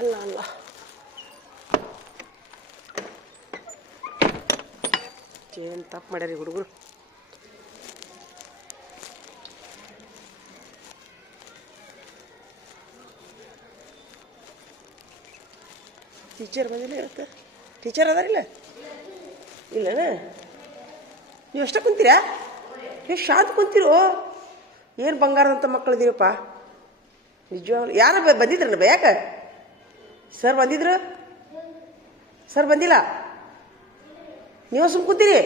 ಅಲ್ಲ ಅಲ್ಲ ಏನು ತಪ್ಪು ಮಾಡ್ಯಾರಿ ಹುಡುಗರು. ಟೀಚರ್ ಬಂದಿಲ್ಲ ಇರುತ್ತೆ. ಟೀಚರ್ ಅದಾರಿಲ್ಲ ಇಲ್ಲನ? ನೀವು ಅಷ್ಟೇ ಕುಂತೀರಾ? ಎಷ್ಟು ಶಾಂತ ಕುಂತೀರೋ. ಏನು ಬಂಗಾರದಂಥ ಮಕ್ಕಳಿದ್ದೀರಪ್ಪ ನಿಜವಾಗ್ಲು. ಯಾರು ಬಂದಿದ್ರಣ್ಣ ಯಾಕೆ? ಸರ್ ಬಂದಿದ್ರು? ಸರ್ ಬಂದಿಲ್ಲ, ನೀವು ಸುಮ್ಮ ಕೂತೀರಿ.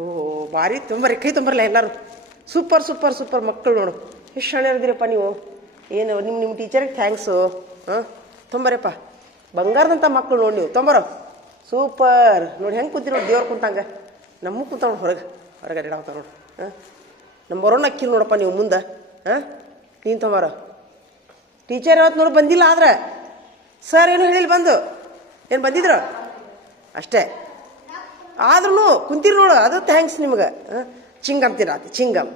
ಓಹೋ ಭಾರಿ ತೊಂಬರಿ, ಕೈ ತೊಂಬರಲ್ಲ ಎಲ್ಲರೂ. ಸೂಪರ್ ಸೂಪರ್ ಸೂಪರ್ ಮಕ್ಕಳು ನೋಡು, ಎಷ್ಟು ಶಾಣ್ಯರಿದ್ದೀರಪ್ಪ ನೀವು. ಏನು ನಿಮ್ಮ ಟೀಚರಿಗೆ ಥ್ಯಾಂಕ್ಸು. ಹಾಂ ತೊಂಬರಪ್ಪ, ಬಂಗಾರದಂಥ ಮಕ್ಕಳು ನೋಡಿ ನೀವು. ತೊಂಬರೋ ಸೂಪರ್. ನೋಡಿ ಹೆಂಗೆ ಕುಂತೀರಿ ನೋಡಿ, ದೇವ್ರು ಕುಂತಂಗೆ. ನಮಗೂ ಕುಂತಾವ ಹೊರಗೆ ಹೊರಗೆ ಅಡ್ಡಾಡ್ತಾವ ನೋಡಿ. ಹಾಂ ನಮ್ಮ ಬರೋಣ ಅಕ್ಕಿಲ್ಲ ನೋಡಪ್ಪ ನೀವು ಮುಂದೆ. ಹಾಂ ನೀನು ತೊಂಬರೋ. ಟೀಚರ್ ಇವತ್ತು ನೋಡಿ ಬಂದಿಲ್ಲ, ಆದ್ರೆ ಸರ್ ಏನು ಹೇಳಿಲ್ಲ ಬಂದು. ಏನು ಬಂದಿದ್ರು ಅಷ್ಟೇ, ಆದ್ರೂ ಕುಂತೀರಿ ನೋಡು, ಅದು ಥ್ಯಾಂಕ್ಸ್ ನಿಮ್ಗೆ. ಹಾಂ ಚಿಂಗಮ್ ತಿನ್ನತ್ತಿ, ಚಿಂಗಮ್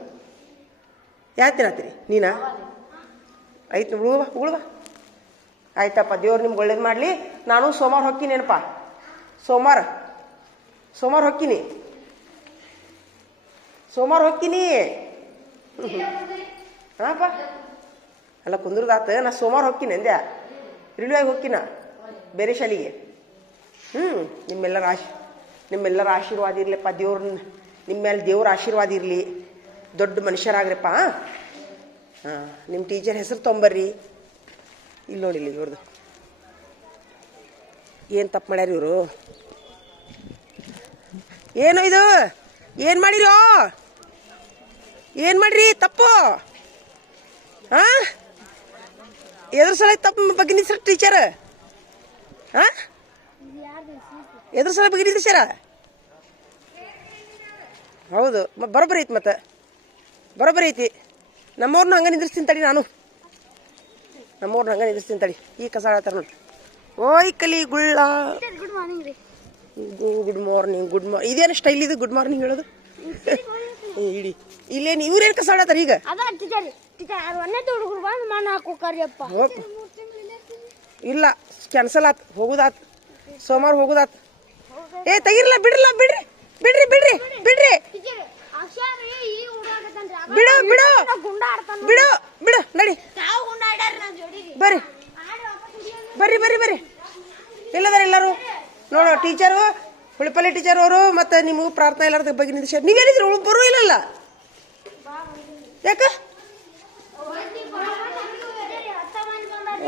ಯಾಕೆ ತಿನ್ನತ್ತೀರಿ ನೀನಾ? ಆಯ್ತು ಉಳುವ ಉಳುವ. ಆಯ್ತಪ್ಪ, ದೇವ್ರು ನಿಮ್ಗೆ ಒಳ್ಳೇದು ಮಾಡಲಿ. ನಾನು ಸೋಮವಾರ ಹೊಕ್ಕಿನಿ ಏನಪ್ಪ, ಸೋಮವಾರ ಹೊಕ್ಕಿನಿ, ಸೋಮವಾರ ಹೊಕ್ಕಿನಿ. ಹಾಂಪ್ಪ ಅಲ್ಲ ಕುಂದ್ರದಾತ, ನಾ ಸೋಮವಾರ ಹೊಕ್ಕಿನಿ ಅಂದ್ಯಾ. ರಿಲ್ವಾಗಿ ಹೊಕ್ಕಿನ ಬೇರೆ ಶಾಲೆಗೆ. ನಿಮ್ಮೆಲ್ಲರ ಆಶೀರ್ವಾದ ಇರಲಿಪ್ಪ. ನಿಮ್ಮ ಮೇಲೆ ದೇವ್ರ ಆಶೀರ್ವಾದ ಇರಲಿ. ದೊಡ್ಡ ಮನುಷ್ಯರಾಗ್ರಪ್ಪ. ಹಾಂ ನಿಮ್ಮ ಟೀಚರ್ ಹೆಸರು ತೊಂಬರ್ರಿ. ಇಲ್ಲಿ ನೋಡಿಲ್ಲ ಇವ್ರದ್ದು ಏನು ತಪ್ಪು ಮಾಡ್ಯಾರ ಇವರು. ಏನು ಇದು, ಏನು ಮಾಡಿರೋ, ಏನು ಮಾಡ್ರಿ ತಪ್ಪು? ಹಾಂ ಎದ್ರ ಸಲ ತಪ್ಪು ಬಗ್ಗೆ ಸರ್ ಟೀಚರ್? ಹಾಂ ಎದ್ರ ಸಲ ಬಗ್ಗೆ ಸರ? ಹೌದು ಬರೋಬ್ಬರಿ ಐತಿ, ಮತ್ತೆ ಬರೋಬ್ಬರಿ ಐತಿ. ನಮ್ಮವ್ರನ್ನ ಹಂಗೆ ನಿಂದಿರ್ಸ್ತೀನಿ ತಡಿ, ನಾನು ನಮ್ಮವ್ರನ್ನ ಹಂಗೆ ನಿಂದಿರ್ಸ್ತೀನಿ ತಡಿ. ಈ ಕಸ ಹೇಳ್ತಾರೆ ನೋಡಿ. ಓಯ್ ಕಲಿ ಗುಳ್ಳ. ಗುಡ್ ಮಾರ್ನಿಂಗ್ ರೀ. Good morning. ಇದೇನು ಸ್ಟೈಲ್ ಇದು ಗುಡ್ ಮಾರ್ನಿಂಗ್ ಹೇಳೋದು? ಇಡಿ ಇಲ್ಲೇನು ಇವ್ರೇನು ಕಸ ಹೇಳ್ತಾರೆ ಈಗ? ಇಲ್ಲ ಕ್ಯಾನ್ಸಲ್ ಆತ್, ಹೋಗುದಾತ್, ಸೋಮವಾರ ಹೋಗುದಾತ್. ಏ ತೆಗಿರಲ್ಲ, ಬಿಡ್ರಲ್ಲ, ಬಿಡ್ರಿ ಬಿಡ್ರಿ ಬಿಡ್ರಿ ಬಿಡ್ರಿ ಬಿಡು ಬಿಡು ಬಿಡು ಬಿಡು. ನಡಿ ಬರ್ರಿ ಬರ್ರಿ ಬರ್ರಿ ಬರ್ರಿ. ಎಲ್ಲದಾರ ಎಲ್ಲರೂ ನೋಡು. ಟೀಚರು ಹುಳಿಪಲ್ಲಿ ಟೀಚರ್ ಅವರು ಮತ್ತೆ ನಿಮಗೂ ಪ್ರಾರ್ಥನಾ ಎಲ್ಲರ ಬಗ್ಗೆ ನಿಂದಿಸ್ಯಾರ. ನೀವೇನಿದ್ರು ಬರೋ ಇಲ್ಲಲ್ಲ ಯಾಕ?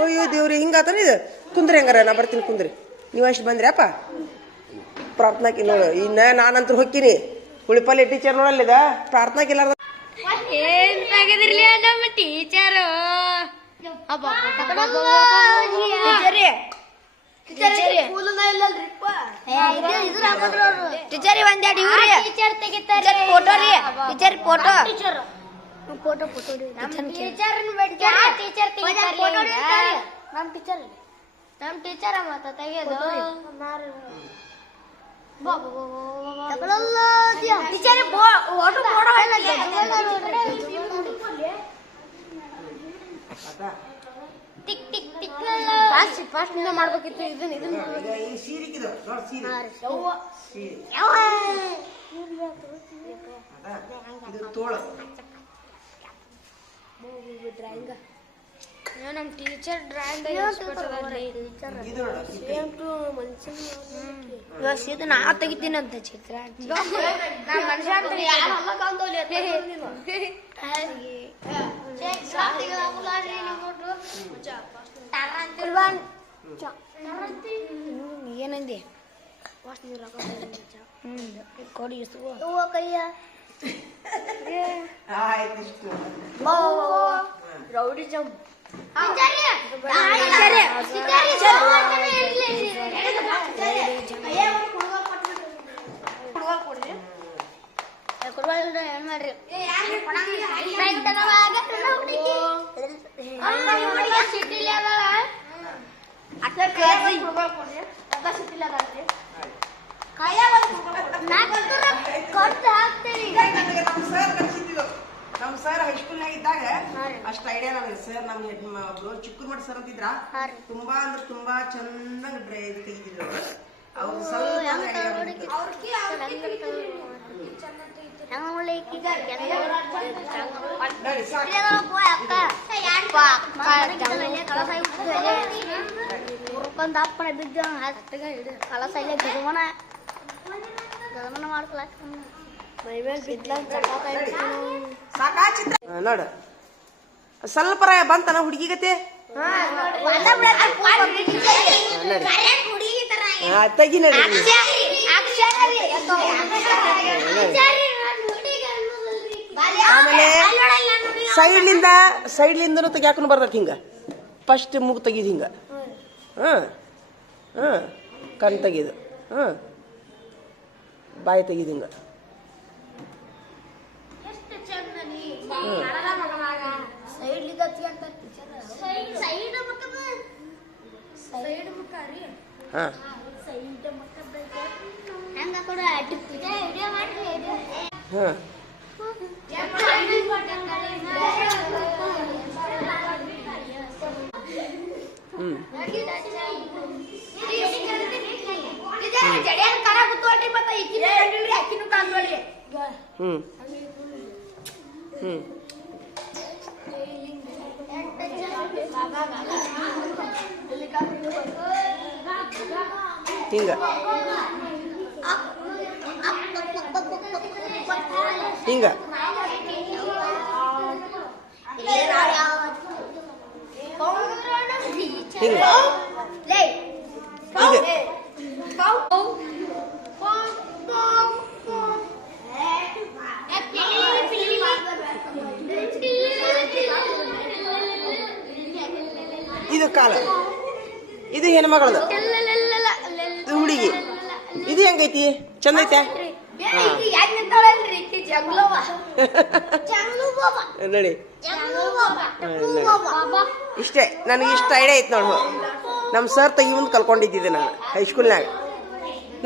ಅಯ್ಯೋ ದೇವ್ರಿ, ಹಿಂಗಾತಾನ ಇದು. ಕುಂದ್ರಿ ಹಂಗಾರ, ನಾ ಬರ್ತೀನಿ ಕುಂದ್ರಿ. ನೀವು ಅಷ್ಟು ಬಂದ್ರಿ ಅಪ್ಪ ಪ್ರಾರ್ಥನಾಕಿ ನೋಡು. ಇನ್ನ ನಾನಂತೂ ಹೊಕ್ಕಿನಿ. ಹುಳಿಪಲ್ಲಿ ಟೀಚರ್ ನೋಡಲ್ಲಿದ ಪ್ರಾರ್ಥನಾಕಿಲ್ಲ ಏನ್ ತೆಗೆದಿರ್ಲಿ ನಮ್ಮ ಟೀಚರು. ಟೀಚರ್ ಒಂದೆರಡು ಇವ್ರಿ ಟೀಚರ್ ತೆಗಿತಾರೆ ಫೋಟೋ ರೀ. ಟೀಚರ್ ಫೋಟೋ ಫೋಟೋ ಟೀಚರ್ ತೆಗಿತಾರೆ. ನಮ್ ಟೀಚರ್ ಮತ್ತ ತೆಗೆದು teacher photo tick tick tick fast ಮಾಡ್ಬೇಕಿತ್ತು. ಇದನ್ನ ನಮ್ ಟೀಚರ್ ಡ್ರಾಯಿಂಗ್ ಇದು ನಾ ತೆಗಿತೀನಂತ ಚಿತ್ರ. ಏನಂದೆ ಕೊಡಿ ಕೈಯ ರೌಡಿ ಜಂಪ್ ಏನ್ ಮಾಡ್ರಿ ನಮ್ಮ ಸರ್ ಹೈಸ್ಕೂಲ್ನಾಗ ಇದ್ದಾಗ ಅಷ್ಟು ಐಡಿಯಾ ನನಗೆ ಸರ್ ನಮ್ಮ ಚಿಕ್ಕೂರ್ ಮಠ ಸರ್ ಅಂತಿದ್ರ ತುಂಬಾ ಅಂದ್ರೆ ತುಂಬಾ ಚೆನ್ನಾಗಿ ಇದು ತೆಗಿತಿದ್ರು ಅವ್ರು ಅಪ್ಪನ ಬಿದ್ದ ಕಳಸ ಇಲ್ಲ ಗಮನ ಗಮನ ಮಾಡ್ಕೊಳಕ್ ಸಾಕಾ ಚಿತ್ರ ನೋಡು ಸ್ವಲ್ಪರ ಬಂತನ ಹುಡುಗಿಗತೆ ತೆಗಿ ನಡಿ ಆಮೇಲೆ ಸೈಡ್ಲಿಂದನೂ ತೆಗಿಯಾಕನು ಬರ್ತೈತಿ ಹಿಂಗ ಫಸ್ಟ್ ಮೂಗು ತೆಗಿದು ಹಿಂಗ ಕಣ್ ತೆಗಿದು ಬಾಯಿ ತೆಗಿದು ಹಿಂಗ ಹಿಂಗ ಹಿಂಗ ಹಿಂಗ ಇದು ಕಾಲ ಇದು ಹೆಣ್ಮಗಳದು ಇದು ಹುಡುಗಿ ಇದು ಹೆಂಗೈತಿ ಚಂದ ಐತೆ ನೋಡಿ ಇಷ್ಟೇ ನನಗೆ ಇಷ್ಟ ಐಡಿಯಾ ಐತೆ ನೋಡು ನಮ್ಮ ಸರ್ ತೆಗಿ ಮುಂದೆ ಕಲ್ಕೊಂಡಿದ್ದಿದ್ದೆ ನಾನು ಹೈಸ್ಕೂಲ್ನಾಗ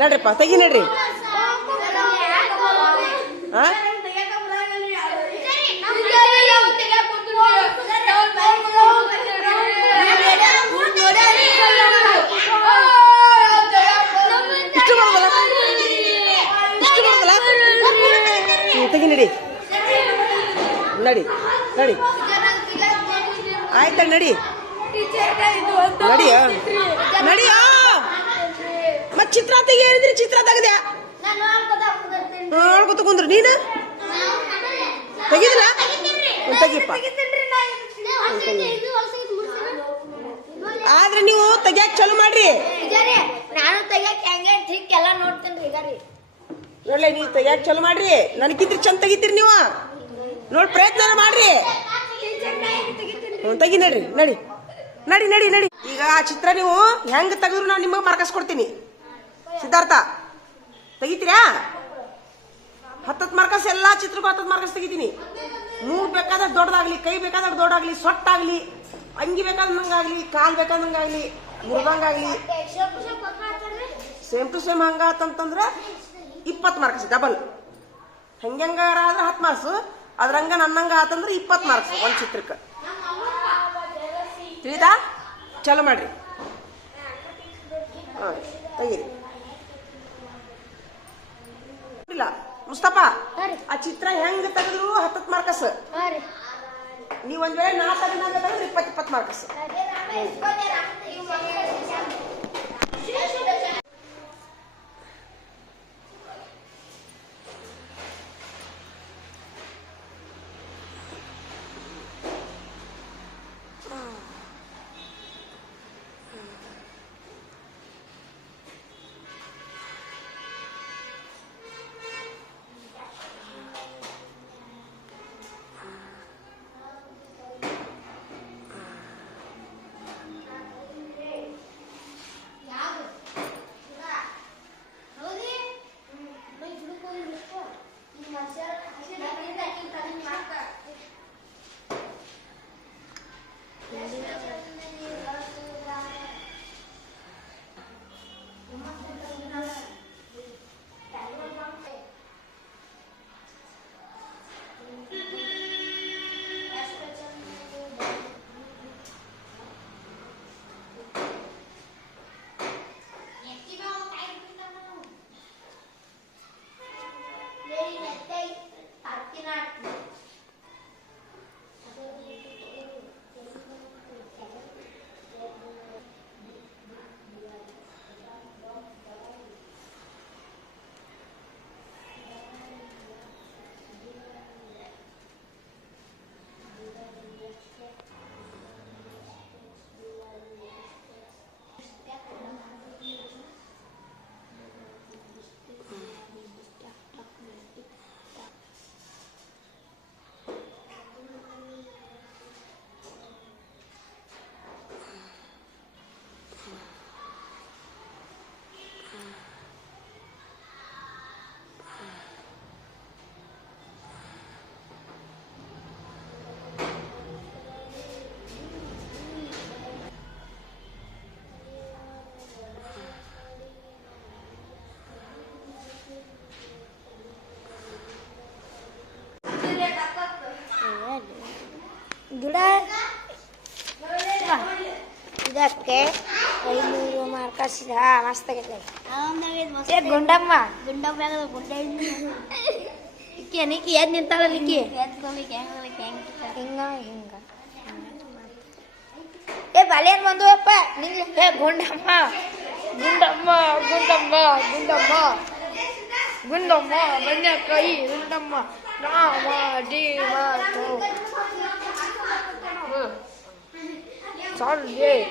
ನಡ್ರಿಪ್ಪ ತೆಗಿ ನಡ್ರಿ ಇಷ್ಟು ಬರೋದಲ್ಲ ತೆಗಿ ನಡಿ ನಡಿ ನಡಿ ಆಯ್ತಾ ನಡಿ ನಡಿಯ ನಡಿಯ ಮತ್ ಚಿತ್ರ ತೆಗಿ ಹೇಳಿದ್ರಿ ಚಿತ್ರ ತೆಗದ್ಯಾ ನೋಡ್ಕೊತ ಕುಂದ್ರು ನೀನು ತೆಗಿದಿಲ್ಲ ತೆಗಿಪ್ಪ ಆದ್ರೆ ನೀವು ತೆಗಿಯಾಕ ಚಲೋ ಮಾಡ್ರಿ ನಾನು ತೆಗಿಯಕ್ ಹೆಂಗೆ ಟ್ರಿಕ್ ಎಲ್ಲ ನೋಡ್ತೇನ್ರಿ ನೋಡ್ಲೆ ನೀವು ತೆಗಿಯಾಕ ಚಲೋ ಮಾಡ್ರಿ ನನಗಿದ್ರಿ ಚಂದ ತೆಗಿತೀರಿ ನೀವು ನೋಡಿ ಪ್ರಯತ್ನ ಮಾಡ್ರಿ ತೆಗಿ ನಡ್ರಿ ನಡಿ ನಡಿ ನಡಿ ನಡಿ ಈಗ ಆ ಚಿತ್ರ ನೀವು ಹೆಂಗ್ ತೆಗೆದ್ರು ನಾನು ನಿಮಗೆ ಮಾರ್ಕಸ್ ಕೊಡ್ತೀನಿ ಸಿದ್ಧಾರ್ಥ ತೆಗಿತೀರಾ 10 ಮಾರ್ಕಸ್ ಎಲ್ಲಾ ಚಿತ್ರಕ್ಕೂ 10 ಮಾರ್ಕಸ್ ತೆಗಿತೀನಿ ಮೂಗ್ ಬೇಕಾದ್ರೆ ದೊಡ್ಡದಾಗ್ಲಿ ಕೈ ಬೇಕಾದ್ರೆ ದೊಡ್ಡಾಗ್ಲಿ ಸೊಟ್ಟಾಗ್ಲಿ ಅಂಗಿ ಬೇಕಾದಂಗಾಗ್ಲಿ ಕಾಲ್ ಬೇಕಾದಂಗಾಗ್ಲಿ ಮುರಿದಂಗಾಗ್ಲಿ ಸೇಮ್ ಟು ಸೇಮ್ ಹಂಗಾತಂತಂದ್ರ 20 ಮಾರ್ಕ್ಸ್ ಡಬಲ್ ಹೆಂಗಾರ ಆದ್ರೆ 10 ಮಾರ್ಕ್ಸ್ ಅದ್ರಂಗ ನನ್ನಂಗ ಆತಂದ್ರೆ 20 ಮಾರ್ಕ್ಸ್ ಒಂದ್ ಚಿತ್ರಕ್ಕೆ ತಿಳಿದಾ ಚಲೋ ಮಾಡ್ರಿ ತೆಗೀರಿ ಇಲ್ಲ ಮುಸ್ತಫಾ ಆ ಚಿತ್ರ ಹೆಂಗ್ ತೆಗೆದ್ರು 10 ಮಾರ್ಕಸ್ ನೀವ್ ಒಂದ್ ವೇಳೆ 4 ತೆಗೆದ್ರೆ 20 ಮಾರ್ಕಸ್ ಗಿಡ ಇದಕ್ಕೆ 500 ಮಾರ್ಕಸಿದ ಮಸ್ತ್ ಆಗೈತೆ ಗುಂಡಮ್ಮ ಇಕ್ಕಿ ನಿಕ್ಕಿ ಎದ್ ನಿಂತಾಳ ನಿಕ್ಕಿ ಹಿಂಗ ಹಿಂಗ ಏ ಬಲೇನ್ ಬಂದುವಪ್ಪ ನಿಂಗೆ ಏ ಗುಂಡಮ್ಮ ಗುಂಡಮ್ಮ ಗುಂಡಮ್ಮ ಗುಂಡಮ್ಮ ಗುಂಡಮ್ಮ ಬನ್ನಿ ಗುಂಡಮ್ಮ ರಾಮ ಜೀವ Sorry,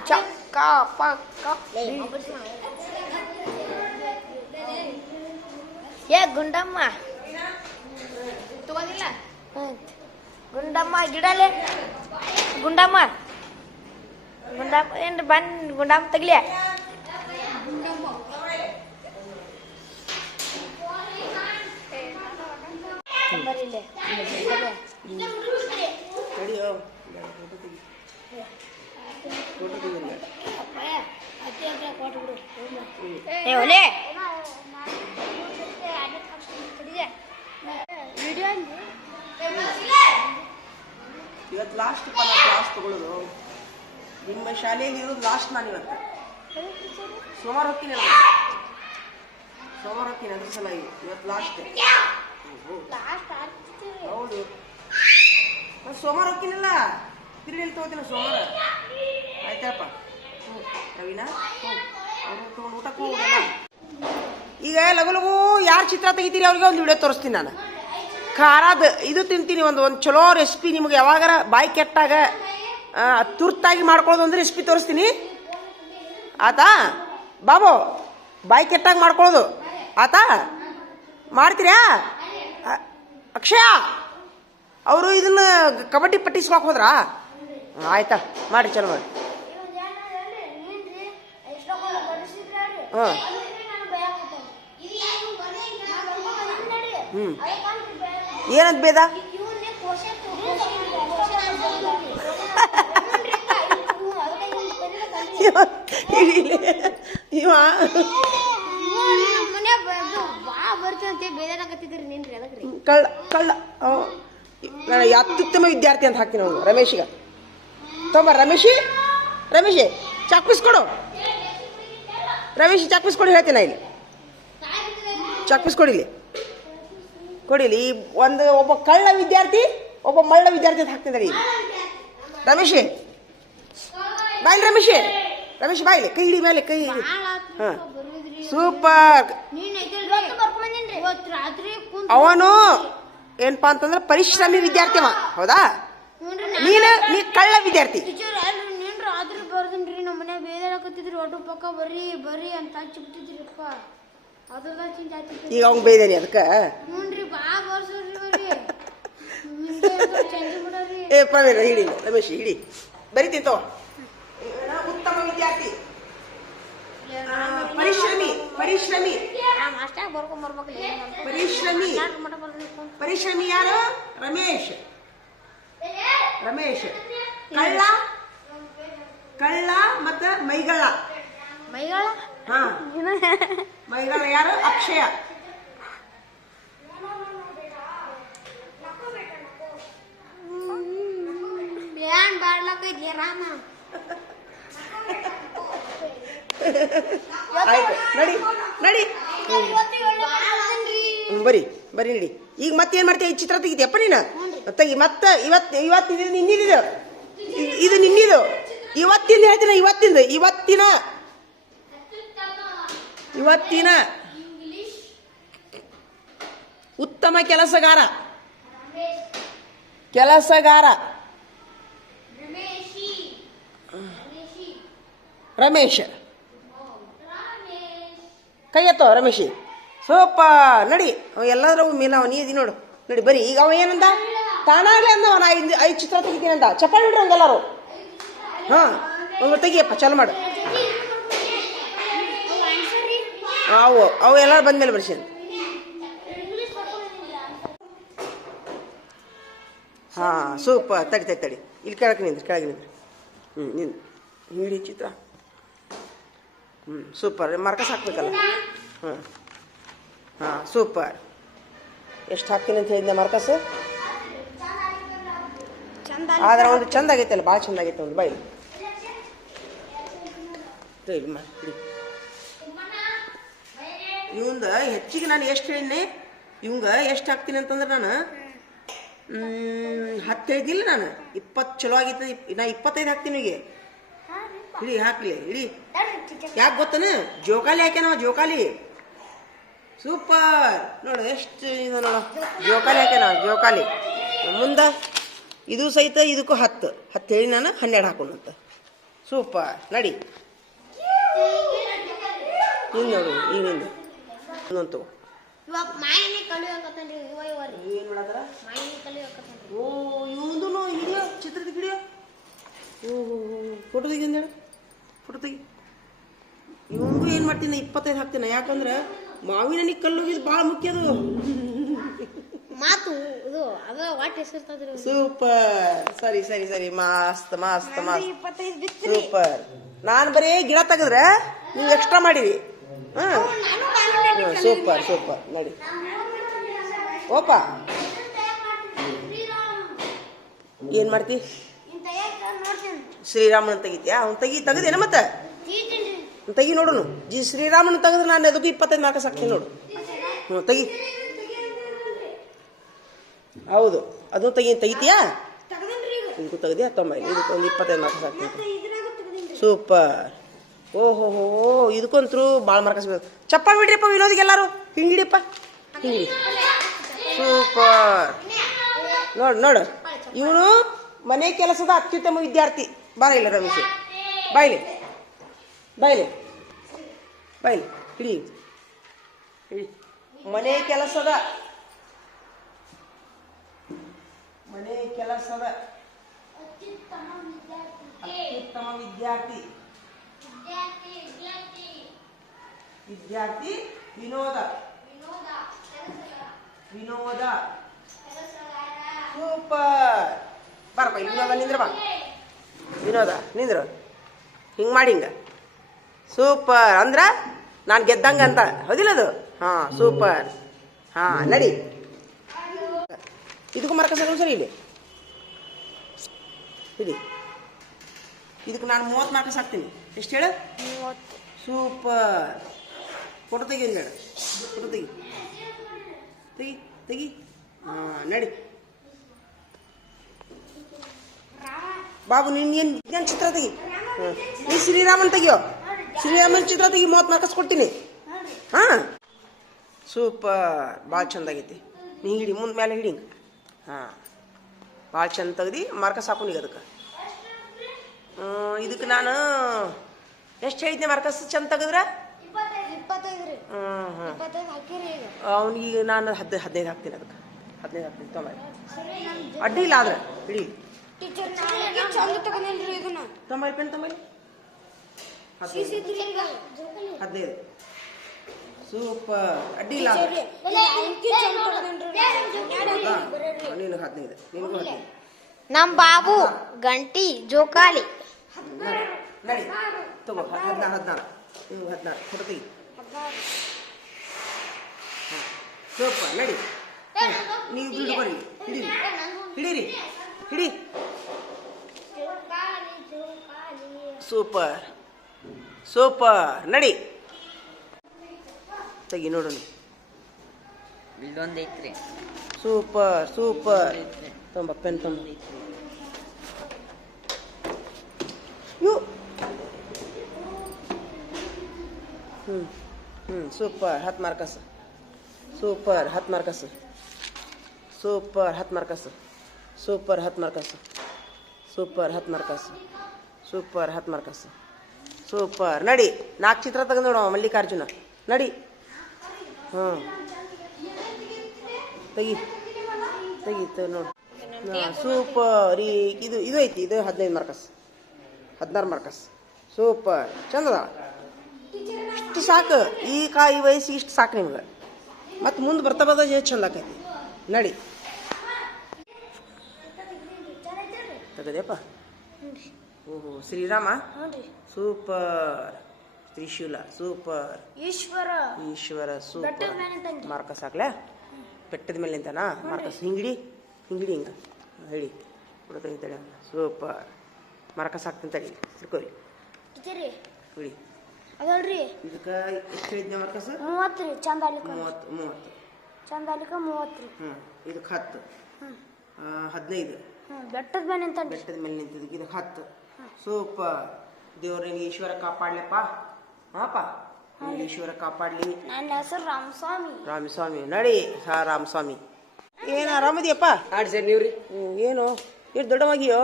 cakka pakka. Ya Gundamma. ತಗೋದಿಲ್ಲ Gundamma ಗಿಡಲೆ Gundamma Gundamma ಏನು ಬಂದು ಗುಂಡಮ್ಮ ತಗಲಿ ಬರಿಲೆ ಏ ಒಲೆ ಇವತ್ತು ಲಾಸ್ಟ್ ಕ್ಲಾಸ್ ತಗೊಳ್ಳೋದು ನಿಮ್ಮ ಶಾಲೆಯಲ್ಲಿ ಇರೋದು ಲಾಸ್ಟ್ ನಾನು ಇವತ್ತು ಸೋಮವಾರ ಹೋಗ್ತೀನಿ ಅದ್ರ ಸಲ ಇವತ್ತು ಲಾಸ್ಟ್ ಹೌದು ಸೋಮವಾರ ಹೋಗ್ತೀನಲ್ಲ ತಿರುಗಿ ತಗೋತೀನಿ ಸೋಮವಾರ ಆಯ್ತಪ್ಪ ರವೀನಾ ಅವ್ರು ತಗೊಂಡು ಊಟಕ್ಕೆ ಹೋಗೋಣ ಈಗ ಲಘು ಲಘು ಯಾರು ಚಿತ್ರ ತೆಗಿತೀರಿ ಅವ್ರಿಗೆ ಒಂದು ವಿಡಿಯೋ ತೋರಿಸ್ತೀನಿ ನಾನು ಖಾರದ ಇದು ತಿಂತೀನಿ ಒಂದು ಚಲೋ ರೆಸಿಪಿ ನಿಮಗೆ ಯಾವಾಗಾರ ಬಾಯಿ ಕೆಟ್ಟಾಗ ತುರ್ತಾಗಿ ಮಾಡ್ಕೊಳ್ಳೋದು ಅಂದ್ರೆ ರೆಸಿಪಿ ತೋರಿಸ್ತೀನಿ ಆತಾ ಬಾಬು ಬಾಯಿ ಕೆಟ್ಟಾಗ ಮಾಡ್ಕೊಳ್ಳೋದು ಆತಾ ಮಾಡ್ತೀರಾ ಅಕ್ಷಯ ಅವರು ಇದನ್ನ ಕಬಡ್ಡಿ ಪಟ್ಟಿಸ್ಕೊಳಕ್ ಹೋದ್ರಾ ಆಯ್ತಾ ಮಾಡಿ ಚಲೋ ಮಾಡಿ ಹಾಂ ಏನಂತ ಬೇದ ಇವ ಕಳ್ಳ ಕಳ್ಳ ಅತ್ಯುತ್ತಮ ವಿದ್ಯಾರ್ಥಿ ಅಂತ ಹಾಕ್ತೀನಿ ಅವನು ರಮೇಶ್ಗೆ ತೊಂಬ ರಮೇಶಿ ಚಾಕ್ಪಿಸ್ಕೊಡು ರಮೇಶ್ ಚಾಕ್ಪಿಸ್ಕೊಡಿ ಹೇಳ್ತೀನಿ ಇಲ್ಲಿ ಚಾಕ್ಪಿಸ್ಕೊಡಿಲಿ ಕೊಡಿಲಿ ಒಬ್ಬ ಕಳ್ಳ ವಿದ್ಯಾರ್ಥಿ ಒಬ್ಬ ಮಳ್ಳ ವಿದ್ಯಾರ್ಥಿ ಅಂತ ಹಾಕ್ತಿದ್ದಾರೆ ಈಗ ರಮೇಶಿ ಬಾಯ್ಲಿ ರಮೇಶ್ ಬಾಯ್ಲಿ ಕೈ ಹಿಡಿ ಮೇಲೆ ಕೈ ಹಿಡಿ ಹಾಂ ಸೂಪರ್ ಅವನು ಏನಪ್ಪಾ ಅಂತಂದ್ರೆ ಪರಿಶ್ರಮಿ ವಿದ್ಯಾರ್ಥಿ ಅವ ಹೌದಾ ನೀ ಕಳ್ಳ ವಿದ್ಯಾರ್ಥಿ ರಾತ್ರಿ ಬರ್ದನ್ರಿ ನಮ್ಮ ಮನೆ ಬೇದಾಡಕತ್ತಿದ್ರಿ ಒಟ್ಟು ಪಕ್ಕ ಬರ್ರಿ ಅಂತ ಹಚ್ಚಿಬಿಟ್ಟಿದ್ರಿಪ್ಪ ಅದೆಲ್ಲ ಚಿಂತೆ ಆಗ್ತಿತ್ತು ಈಗ ಅವ್ನು ಬೈದಾನಿ ಅದಕ್ಕೆ ಹ್ಞೂನ್ರಿ ಬಾ ಬರ್ಸೋರಿ ಬರ್ರಿ ಏ ಪ್ರವೀಣ ಹಿಡಿ ರಮೇಶ್ ಹಿಡಿ ಬರಿತೀನಿ ತಗೋ ಉತ್ತಮ ವಿದ್ಯಾರ್ಥಿ ಪರಿಶ್ರಮಿ ಪರಿಶ್ರಮಿ ಯಾರು ರಮೇಶ್ ಕಳ್ಳ ಮತ್ತ ಮೈಗಳ ಹಾ ಮೈಗಳ ಯಾರು ಅಕ್ಷಯ ಆಯ್ತು ನಡಿ ಬರಿ ನಡಿ ಈಗ ಮತ್ತೇನ್ ಮಾಡ್ತೀಯ ಈ ಚಿತ್ರ ತೆಗಿತೀಯಪ್ಪ ನೀನು ತೆಗಿ ಮತ್ತೆ ಇವತ್ತು ಇದು ನಿನ್ನಿದು ಇವತ್ತಿಂದ ಹೇಳ್ತೀನಿ ಇವತ್ತಿನ ಉತ್ತಮ ಕೆಲಸಗಾರ ರಮೇಶ್ ಕೈ ಎತ್ತೋ ರಮೇಶಿ ಸೂಪರ್ ನಡಿ ಅವ ಎಲ್ಲಾದ್ರೂ ಮೀನವ ನೀ ಇದಿ ನೋಡು ನಡಿ ಬರೀ ಈಗ ಅವ ಏನಂದ ತಾನಾಗ್ಲೇ ಅಂದ ಅವನ ಐದು ಚಿತ್ರ ತೆಗಿತೀನಿ ಅಂತ ಚಪ್ಪಾಳೆ ಬಿಡ್ರಿ ಹಂಗೆಲ್ಲರು ಹಾಂ ತೆಗಿಯಪ್ಪ ಚಾಲು ಮಾಡು ಅವು ಎಲ್ಲರೂ ಬಂದ್ಮೇಲೆ ಬರ್ಸಿ ಹಾಂ ಸೂಪರ್ ತಡಿ ಇಲ್ಲಿ ಕೆಳಗೆ ನಿಂದ್ರಿ ಹಿಡಿ ಚಿತ್ರ ಸೂಪರ್ ಮಾರ್ಕಸ್ ಹಾಕ್ಬೇಕಲ್ಲ ಹಾಂ ಸೂಪರ್ ಎಷ್ಟು ಹಾಕ್ತೀನಿ ಅಂತ ಹೇಳಿದ್ದೆ ಮಾರ್ಕಸ್ ಚಂದ ಆದ್ರೆ ಒಂದು ಚಂದ ಆಗೈತಲ್ಲ, ಭಾಳ ಚಂದ ಆಗೈತೆ ಒಂದು ಬಾಯಿ ಇವಂದ ಹೆಚ್ಚಿಗೆ ನಾನು ಎಷ್ಟು ಹೇಳಿನಿ, ಇವಂಗ ಎಷ್ಟು ಹಾಕ್ತೀನಿ ಅಂತಂದ್ರೆ ನಾನು 10 ಹೇಳಿದ್ನಿಲ್ಲ ನಾನು. 20 ಚಲೋ ಆಗಿತ್ತು, ನಾ 25 ಹಾಕ್ತೀನಿ ಈಗ. ಇಡಿ ಹಾಕ್ಲಿ ಇಡಿ. ಯಾಕೆ ಗೊತ್ತನ? ಜೋಕಾಲಿ ಹಾಕ್ಯಾನವ, ಜೋಕಾಲಿ. ಸೂಪರ್ ನೋಡು ಎಷ್ಟು ಇದು ನೋಡು, ಜೋಕಾಲಿ ಹಾಕ್ಯಾನ ಜೋಕಾಲಿ. ಮುಂದೆ ಇದು ಸಹಿತ ಇದಕ್ಕೂ 10 ಹೇಳಿ ನಾನು 12 ಹಾಕೋಣಂತ. ಸೂಪರ್ ನಡಿ. ಹಿಂಗೆ ನೋಡು ಈಗ ನಿಂದು ಇನ್ನೊಂದು ಇವಾಗ ಮಾಯಿನಿ ಕಲಿಯೋಕತ್ತನ್ರಿ ಏನು ಮಾಡದ್ರ? ಮಾಯಿನಿ ಕಲಿಯೋಕತ್ತನ್ರಿ. ಓ ಇವಂದು ಹಿಡಿಯೋ, ಚಿತ್ರದ ಹಿಡಿಯೋ. ಫೋಟೋ ತೆಗಿ ಅಂದೇಳು, ಫೋಟೋ ತೆಗಿ. ಇವಂಗೂ ಏನು ಮಾಡ್ತೀನಿ 25 ಹಾಕ್ತೀನಿ. ಯಾಕಂದ್ರೆ ಮಾವಿನ ಹಣ್ಣಿಗೆ ಕಲ್ಲು ಹೋಗಿದ್ದು ಭಾಳ ಮುಖ್ಯ ಅದು. ಮಾತು ಇದು ಅದ ವಾಟ್ ಹೆಸರ್ತದ್ರಿ. ಸೂಪರ್ ಸರಿ ಸರಿ ಸರಿ ಮಸ್ತ್ ಮಸ್ತ್ ಮಸ್ತ್ ಸೂಪರ್. ನಾನು ಬರೀ ಗಿಡ ತೆಗೆದ್ರೆ ನೀವು ಎಕ್ಸ್ಟ್ರಾ ಮಾಡಿರಿ. ಹಾಂ ಸೂಪರ್ ಸೂಪರ್ ನಡಿ. ಓಪ ಏನು ಮಾಡ್ತಿ? ಶ್ರೀರಾಮನ ತೆಗಿತ್ಯಾ? ಅವ್ನು ತೆಗದೇನ ಮತ್ತೆ ತೆಗಿ ನೋಡೋನು. ಶ್ರೀರಾಮನ ತೆಗೆದ್ರೆ ನಾನು ಅದಕ್ಕೂ 25 ಮಾರ್ಕ್ಸ್ ಹಾಕ್ತೀನಿ ನೋಡು. ಹ್ಞೂ ತೆಗಿ. ಹೌದು ಅದು ತೆಗಿತೀಯಾ? ಇದಕ್ಕೂ ತೆಗ್ದಿಯಾ? ಇದಕ್ಕೆ ಒಂದು 25 ಮಾರ್ಕ್ಸ್ ಹಾಕ್ತೀನಿ. ಸೂಪರ್. ಓಹೋ ಹೋ ಇದಕ್ಕಂತರೂ ಭಾಳ ಮಾರ್ಕ್ಸ್ ಬೇಕು. ಚಪ್ಪಾಳೆ ಬಿಡ್ರಿಪ್ಪ ವಿನೋದಿಗೆ ಎಲ್ಲರೂ. ಹಿಂಗಿಡಿಯಪ್ಪ ಹಿಂಗಿಡಿ. ಸೂಪರ್ ನೋಡು ನೋಡು, ಇವನು ಮನೆ ಕೆಲಸದ ಅತ್ಯುತ್ತಮ ವಿದ್ಯಾರ್ಥಿ. ಬಾಯಿಲ್ಲ ರಮೇಶ್, ಬಾಯ್ಲಿ ಬಾಯ್ಲಿ ಬಾಯ್ಲಿ ಹಿಡಿ ಹಿಡಿ. ಮನೆ ಕೆಲಸದ ಅತ್ಯುತ್ತಮ ವಿದ್ಯಾರ್ಥಿ ವಿನೋದ. ಸೂಪರ್. ಬರಪ್ಪ ಇಲ್ಲಿ ವಿನೋದ ನಿಂದ್ರ. ಬಾ ವಿನೋದ ನಿಂದ್ರು. ಹಿಂಗೆ ಮಾಡಿ ಹಿಂಗ. ಸೂಪರ್ ಅಂದ್ರ ನಾನು ಗೆದ್ದಂಗ ಅಂತ, ಹೌದಿಲ್ಲ ಅದು? ಹಾಂ ಸೂಪರ್. ಹಾಂ ನಡಿ. ಇದಕ್ಕೂ ಮಾರ್ಕಸ್ ಹಾಕೋಣ ಸರಿ. ಇಲ್ಲಿ ಇಡಿ. ಇದಕ್ಕೆ ನಾನು 30 ಮಾರ್ಕಸ್ ಹಾಕ್ತೀನಿ. ಎಷ್ಟು ಹೇಳು? 30. ಸೂಪರ್. ಫೋಟೋ ತೆಗಿ ಅಂದೇಳು. ಫೋಟೋ ತೆಗಿ ತೆಗಿ ತೆಗಿ. ಹಾಂ ನಡಿ. ಬಾಬು ನಿನ್ನ ಚಿತ್ರ ತೆಗಿ. ಹಾಂ ನೀ ಶ್ರೀರಾಮನ್ ತೆಗಿಯೋ. ಶ್ರೀರಾಮನ್ ಚಿತ್ರ ತೆಗಿ. 30 ಮಾರ್ಕಸ್ ಕೊಡ್ತೀನಿ. ಹಾಂ ಸೂಪರ್. ಭಾಳ ಚಂದ ಆಗೈತಿ. ನೀ ಹಿಡಿ ಮುಂದೆ ಮೇಲೆ ಹಿಡಿ. ಹಾಂ ಭಾಳ ಚಂದ ತೆಗ್ದು ಮಾರ್ಕಸ್ ಹಾಕೊಂಡು ಈಗ ಅದಕ್ಕೆ. ಇದಕ್ಕೆ ನಾನು ಎಷ್ಟು ಹೇಳಿದ್ನೆ ಮಾರ್ಕಸ್ ಚಂದ ತೆಗೆದ್ರೆ? 25. ಅವನಿಗೆ ನಾನು 15 ಹಾಕ್ತೀನಿ. ಅದಕ್ಕೆ 15 ಹಾಕ್ತೀನಿ. ತೊಂಬೈ ಅಡ್ಡಿ ಇಲ್ಲ ಆದ್ರೆ ಹಿಡಿ. ತೊಂಬೈ ಪೆನ್ ತೊಂಬೈ 15. ಸೂಪರ್. ಅಡ್ಡಿ ಇಲ್ಲ ಆದ್ರೆ ನೀನು 15. ನಿನಗೂ 15. ನಮ್ ಬಾಬು ಗಂಟಿ ಜೋಕಾಲಿ. ನಡಿ ತಗೋ. 16 ನೀವು 16 ಫೋಟೋ ತೆಗಿ. ಸೂಪರ್ ನಡಿ. ನೀವು ಬಿಡು ಬರ್ರಿ. ಹಿಡೀರಿ ಹಿಡೀರಿ ಹಿಡಿ. ಸೂಪರ್ ಸೂಪರ್ ನಡಿ. ತೆಗಿ ನೋಡೋಣ. ಇಲ್ಲೊಂದೈತ್ರಿ. Super super. ತೊಂಬ ಪೆನ್ ತೊಂಬ. Super. 10 marks. Super 10 marks. Super 10 marks. Super 10 marks. Super 10 marks. Super 10 marks. Super ನಡಿ. 4 ಚಿತ್ರ ತೆಗೆದು ನೋಡವ ಮಲ್ಲಿಕಾರ್ಜುನ. ನಡಿ. ಹ್ಞೂ ತೆಗಿ ತೆಗಿ ನೋಡು. ಹಾಂ ಸೂಪರ್. ಇದು ಐತಿ. ಇದು 15 ಮಾರ್ಕಸ್. 16 ಮಾರ್ಕಸ್. ಸೂಪರ್ ಚಂದದ. ಇಷ್ಟು ಸಾಕು. ಈ ವಯಸ್ಸಿಗೆ ಇಷ್ಟು ಸಾಕು ನಿಮ್ಗೆ. ಮತ್ತು ಮುಂದೆ ಬರ್ತಾ ಬರ್ತಾ ಚಂದ ಆಕೈತಿ. ನಡಿ ತಗದೇಪ್ಪ. ಓಹೋ ಶ್ರೀರಾಮ. ಸೂಪರ್. ತ್ರಿಶೂಲ. ಸೂಪರ್. ಈಶ್ವರ. ಸೂಪರ್. ಮಾರ್ಕಸ್ ಹಾಕ್ಲಾ? ಬೆಟ್ಟದ ಮೇಲೆ ನಿಂತಾನ ಮಾರ್ಕಸ್. ಹಿಂಗಿಡಿ ಹಿಂಗಿಡಿ ಹಿಂಗೆ ಹಿಡಿ. ಬಿಡ್ತಾಯಿದ್ದಾಳೆ ಸೂಪರ್ ಮರಕಸ್ ಹಾಕ್ತೀನಿ ತಡಿ ಹಿಡ್ಕೋರಿ ಟೀಚರ್ ರೀ ಬಿಡಿ ಅದಲ್ರಿ ಇದಕ್ಕೆ ಎಷ್ಟು ಹೇಳಿದ್ನೆ ಮರಕಸ್ 30 ರೀ ಚಂದ ಅಲ್ಲಿಕ 30 ಚಂದ ಅಲ್ಲಿಕ 30 ರೀ ಇದಕ್ಕೆ 10 15 ಬೆಟ್ಟದ ಮೇಲೆ ನಿಂತ ಬೆಟ್ಟದ ಮೇಲೆ ನಿಂತಿದ್ದಕ್ಕೆ ಇದಕ್ಕೆ 10 ಸೂಪರ್ ದೇವ್ರ ನಿನಗೆ ಈಶ್ವರ ಕಾಪಾಡ್ಲಪ್ಪ ಹಾಪ ಈಶ್ವರ ಕಾಪಾಡ್ಲಿ ನನ್ನ ಹೆಸರು ರಾಮಸ್ವಾಮಿ ರಾಮಸ್ವಾಮಿ ನಡಿ ರಾಮಸ್ವಾಮಿ ಏನು ಆರಾಮದಿಯಪ್ಪ ಆಡಿ ಸರ್ ನೀವ್ರಿ ಏನು ಎಷ್ಟು ದೊಡ್ಡವಾಗಿಯೋ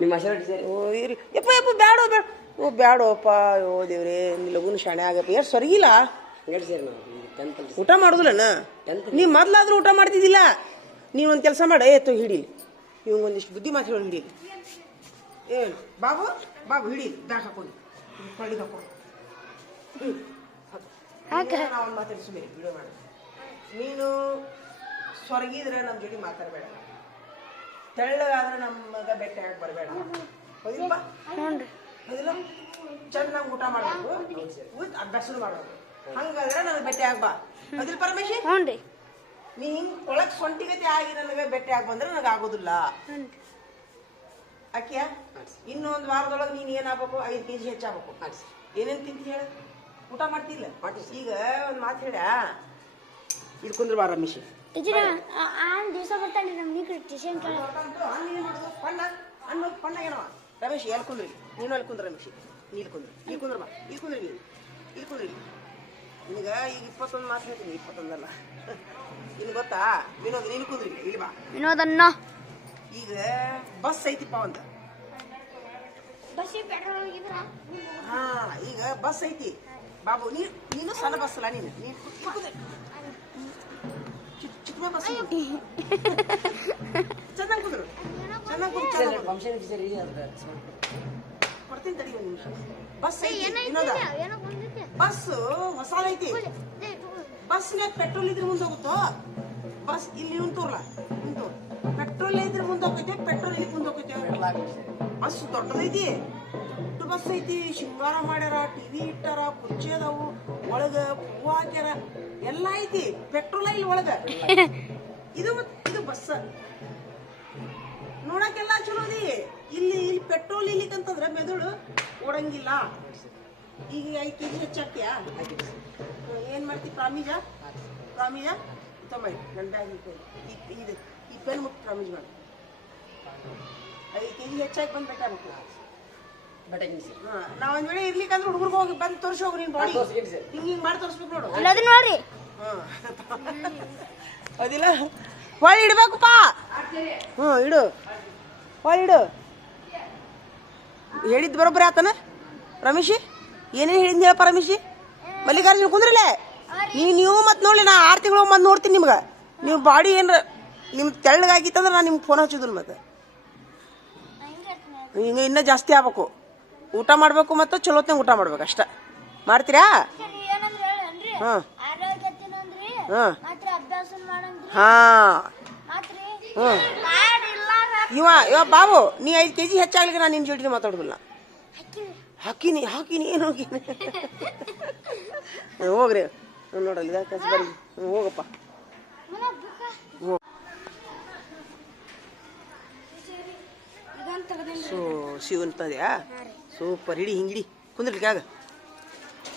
ನಿಮ್ಮ ಹೆಸರು ಸರ್ ಓ ಇರಿ ಯಪ್ಪ ಯಪ್ಪ ಬ್ಯಾಡೋ ಬೇಡ ಓ ಬ್ಯಾಡೋಪ್ಪ ಓ ದೇವ್ರೆ ನೀ ಲಗುನ ಶಾಣೆ ಆಗಪ್ಪ ಎಷ್ಟು ಸೊರಗಿಲ್ಲ ಹೇಳಿ ಸರ್ ನಾವು ಟೆಂತ್ ಊಟ ಮಾಡೋದಿಲ್ಲಣ್ಣ ನೀ ಮೊದ್ಲಾದ್ರೂ ಊಟ ಮಾಡ್ತಿದ್ದಿಲ್ಲ ನೀನು ಒಂದು ಕೆಲಸ ಮಾಡ ಏತು ಹಿಡೀಲಿ ಇವಂಗೊಂದಿಷ್ಟು ಬುದ್ಧಿ ಮಾತು ಹೇಳಿ ಹಿಡೀಲಿ ಏನು ಬಾಬು ಬಾಬು ಹಿಡೀಲಿ ಬ್ಯಾಗ್ ಹಾಕೊಂಡು ಕೊಳ್ಳಿಗೆ ಹಾಕೊಂಡು ನಾವು ಒಂದು ಮಾತಾಡಿಸ್ಬೇಡಿ ವಿಡಿಯೋ ಮಾಡಿ ನೀನು ಸೊರಗಿದ್ರೆ ನಮ್ಮ ಜೊತೆ ಮಾತಾಡಬೇಡ ತೆಳ್ಳಗಾದ್ರೆ ನಮಗೆ ಭೇಟಿ ಆಗಿ ಬರಬೇಡ ಹೌದಿಲ್ಪ ಹೌದಿಲ್ಲ ಚೆನ್ನಾಗಿ ಊಟ ಮಾಡಬೇಕು ವಿತ್ ಅಭ್ಯಾಸನೂ ಮಾಡಬೇಕು ಹಂಗಾದ್ರೆ ನನಗೆ ಭೇಟಿ ಆಗ್ಬಾ ಹೌದಿಲ್ಲ ಪರಮೇಶಿ ಹ್ಞೂ ರೀ ನೀ ಹಿಂಗೆ ಒಳಗೆ ಸೊಂಟಿಗತಿ ಆಗಿ ನನಗೆ ಭೇಟಿ ಆಗಿ ಬಂದ್ರೆ ನನಗೆ ಆಗೋದಿಲ್ಲ ಆಕ್ಯಾ ಇನ್ನೊಂದು ವಾರದೊಳಗೆ ನೀನು ಏನಾಗಬೇಕು 5 kg ಹೆಚ್ಚಾಗಬೇಕು ಏನೇನು ತಿಂತಿ ಹೇಳ ಊಟ ಮಾಡ್ತಿಲ್ಲ ಈಗ ಒಂದು ಮಾತು ಹೇಳ ಇಡ್ಕೊಂಡ್ರೆ ಬಾ ರಮೇಶಿ ಟೀಚರ್ ದಿವಸ ಬರ್ತಾನೆ ನಮ್ಮ ನೀ ಟ್ಯೂಷನ್ ಕೇಳ ಪಣ್ಣ ಏನವ ರಮೇಶ್ ಎಲ್ಲಿ ಕುಂದ್ರಿ ನೀನು ಅಲ್ಲಿ ಕುಂದ್ರ ರಮೇಶಿ ನೀರು ಕುಂದ್ರಿ ಇಲ್ಲಿ ಕುಂದ್ರ ಬಾ ಇಲ್ಲಿ ಕುಂದ್ರಿ ನೀನು ಇಲ್ಲಿ ಕುಂದ್ರಿ ನಿನಗ ಈಗ 21 ಮಾತು ಹೇಳ್ತೀನಿ 21 ಅಲ್ಲ ಇನ್ನು ಗೊತ್ತಾ ವಿನೋದ್ ನೀನು ಕುಂದ್ರಿ ಇಲ್ಲಿ ಬಾ ವಿನೋದನ್ನ ಈಗ ಬಸ್ ಐತಿಪ್ಪ ಅಂತ ಬಸ್ಸಿ ಪೆಟ್ರೋಲ್ ಹೋಗಿದ್ರ ಹಾ ಈಗ ಬಸ್ ಐತಿ ಬಾಬು ನೀನು ಸಣ್ಣ ಬಸ್ ಅಲ್ಲ ನೀನು ಚಿಕ್ಕ ಬಸ್ ಚೆನ್ನಾಗಿ ಕುಂದ್ರು ಚೆನ್ನಾಗಿ ಫಂಕ್ಷನ್ ಸರ್ ಈಗ ಕೊಡ್ತೀನಿ ತಡಿ ಒಂದು ನಿಮಿಷ ಬಸ್ ಐತಿ ವಿನೋದ ಬಸ್ ಹೊಸ ಐತಿ ಬಸ್ನಾಗ ಪೆಟ್ರೋಲ್ ಇದ್ರೆ ಮುಂದೆ ಹೋಗುತ್ತೋ ಬಸ್ ಇಲ್ಲಿ ನಿಂತೂರ್ಲ ನಿಂತು ಪೆಟ್ರೋಲ್ ಇದ್ರೆ ಮುಂದೆ ಹೋಗೈತೆ ಪೆಟ್ರೋಲ್ ಇಲ್ಲಿ ಮುಂದೆ ಹೋಗೈತೆ ಬಸ್ ದೊಡ್ಡದೈತಿ ದೊಡ್ಡ ಬಸ್ ಐತಿ ಶೃಂಗಾರ ಮಾಡ್ಯಾರ ಟಿವಿ ಇಟ್ಟಾರ ಕುರ್ಚಿ ಅದಾವು ಒಳಗ ಹೂವು ಹಾಕ್ಯಾರ ಎಲ್ಲ ಐತಿ ಪೆಟ್ರೋಲ್ ಇಲ್ಲಿ ಒಳಗ ಇದು ಬಸ್ ನೋಡಕ್ಕೆಲ್ಲ ಚಲೋ ಅದಿ ಇಲ್ಲಿ ಪೆಟ್ರೋಲ್ ಇಲ್ಲಿಕಂತಂದ್ರೆ ಮೆದುಳು ಓಡಂಗಿಲ್ಲ ಈಗ 5 kg ಹೆಚ್ಚಾಕ್ಯಾ ಏನ್ ಮಾಡ್ತಿ ಪ್ರಾಮಿಜ ತಗೊಂಬಿ ನನ್ನ ಬ್ಯಾಗ್ ಇದು ಈ ಪೆನ್ ಮುಟ್ಟು ಪ್ರಾಮಿಜ್ ಮಾಡಿ 5 kg ಹೆಚ್ಚಾಗಿ ಬಂದು ಬೇಕಾಗಬೇಕು ನಾವ್ ಒಂದ್ ವೇಳೆ ಇರ್ಲಿಕ್ಕಂದ್ರೆ ಹುಡುಗರ್ಗ ಹೋಗಿ ಬಂದು ತೋರಿಸಿ ಹೋಗ್ರಿ ನಿನ್ ಬಾಡಿ ಹಿಂಗ್ ಮಾಡಿ ತೋರಿಸ್ಬೇಕು ನೋಡು ಅದನ್ನ ನೋಡ್ರಿ ಅದಿಲ್ಲ ಹೊಳಿ ಇಡ್ಬೇಕಪ್ಪ ಇಡು ಹೊಳಿ ಇಡು ಹೇಳಿದ್ ಬರೋಬ್ಬರಿ ಆತನ ರಮೇಶಿ ಏನೇನು ಹೇಳಿದ್ನಿ ಹೇಳಪ್ಪ ರಮೇಶಿ ಮಲ್ಲಿಕಾರ್ಜುನ ಕುಂದ್ರಲೆ ನೀವು ಮತ್ತೆ ನೋಡ್ಲಿ ನಾ 6 ತಿಂಗಳು ಮತ್ತೆ ನೋಡ್ತೀನಿ ನಿಮ್ಗೆ ನೀವು ಬಾಡಿ ಏನ್ರ ನಿಮ್ಗೆ ತೆಳ್ಳಗಾಗಿತ್ತಂದ್ರೆ ನಾನು ನಿಮ್ಗೆ ಫೋನ್ ಹಚ್ಚಿದ್ರು ಮತ್ತೆ ಹಿಂಗೆ ಇನ್ನೂ ಜಾಸ್ತಿ ಆಗ್ಬೇಕು ಊಟ ಮಾಡಬೇಕು ಮತ್ತು ಚಲೋತ್ನಾಗ ಊಟ ಮಾಡ್ಬೇಕು ಅಷ್ಟ ಮಾಡ್ತೀರಾ ಹಾಂ ಹಾಂ ಹಾಂ ಇವ ಬಾಬು ನೀ 5 kg ಹೆಚ್ಚಾಗ್ಲಿಕ್ಕೆ ನಾನು ನಿನ್ನ ಜೊತೆ ಮಾತಾಡೋದಿಲ್ಲ ಹಾಕಿನಿ ಏನು ಹೋಗಿನಿ ಹೋಗ್ರಿ ನೋಡಲ್ಲ ಇದಕ್ಕೆ ಬರ್ರಿ ಹೋಗಪ್ಪ ಶಿವಂತದ್ಯಾ ಸೂಪರ್ ಹಿಡಿ ಹಿಂಗಿಡಿ ಕುಂದ್ರಿಗಾಗ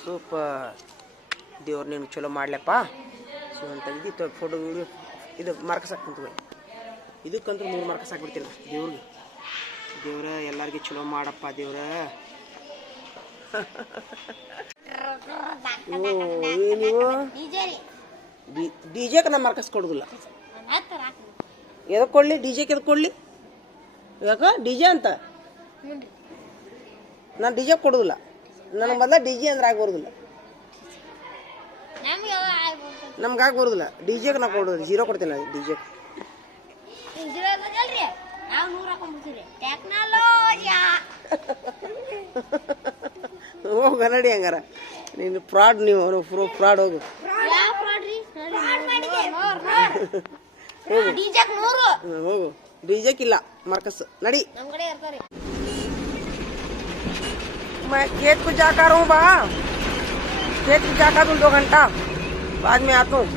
ಸೂಪರ್ ದೇವ್ರು ನೀನು ಚಲೋ ಮಾಡ್ಲಪ್ಪ ಶಿವಂತ ಇದು ಫೋಟೋ ವಿಡಿಯೋ ಇದು ಮಾರ್ಕ್ಸ್ ಹಾಕ್ತೀನಿ ಇದಕ್ಕಂತೂ 3 ಮಾರ್ಕ್ಸ್ ಹಾಕ್ಬಿಡ್ತೀನಿ ದೇವ್ರಿಗೆ ದೇವ್ರ ಎಲ್ಲರಿಗೂ ಚಲೋ ಮಾಡಪ್ಪ ದೇವ್ರ ನೀವು ಡಿಜೆಗೆ ನಾನು ಮಾರ್ಕಸ್ ಕೊಡೋದಿಲ್ಲ ಎದಕ್ಕೆ ಕೊಡಲಿ ಡಿಜೆಗೆ ಎದಕ್ಕೆ ಕೊಡಲಿ ಯಾಕ ಡಿಜೆ ಅಂತ ನಾನು ಡಿಜೆ ಕೊಡೋದಿಲ್ಲ ನನಗೆ ಮೊದಲ ಡಿಜೆ ಅಂದ್ರೆ ಆಗಿ ಬರೋದಿಲ್ಲ ನಮ್ಗೆ ಆಗಿ ಬರೋದಿಲ್ಲ ಡಿಜೆಗೆ ನಾ ಕೊಡೋದಿಲ್ಲ 0 ಕೊಡ್ತೀನಿ ನಾನು ಡಿಜೆ ಹೋಗ ನಡಿ ಹಂಗಾರ ನೀನು ಫ್ರಾಡ್ ನೀವು ಫ್ರಾಡ್ ಹೋಗು ಹೋಗು ಡಿಜೆಕ್ಕಿಲ್ಲ ಮಾರ್ಕಸ್ नड़ी मैं खेत को जाकर हूँ बा खेत को जाकर 2 घंटा बाद में आता हूँ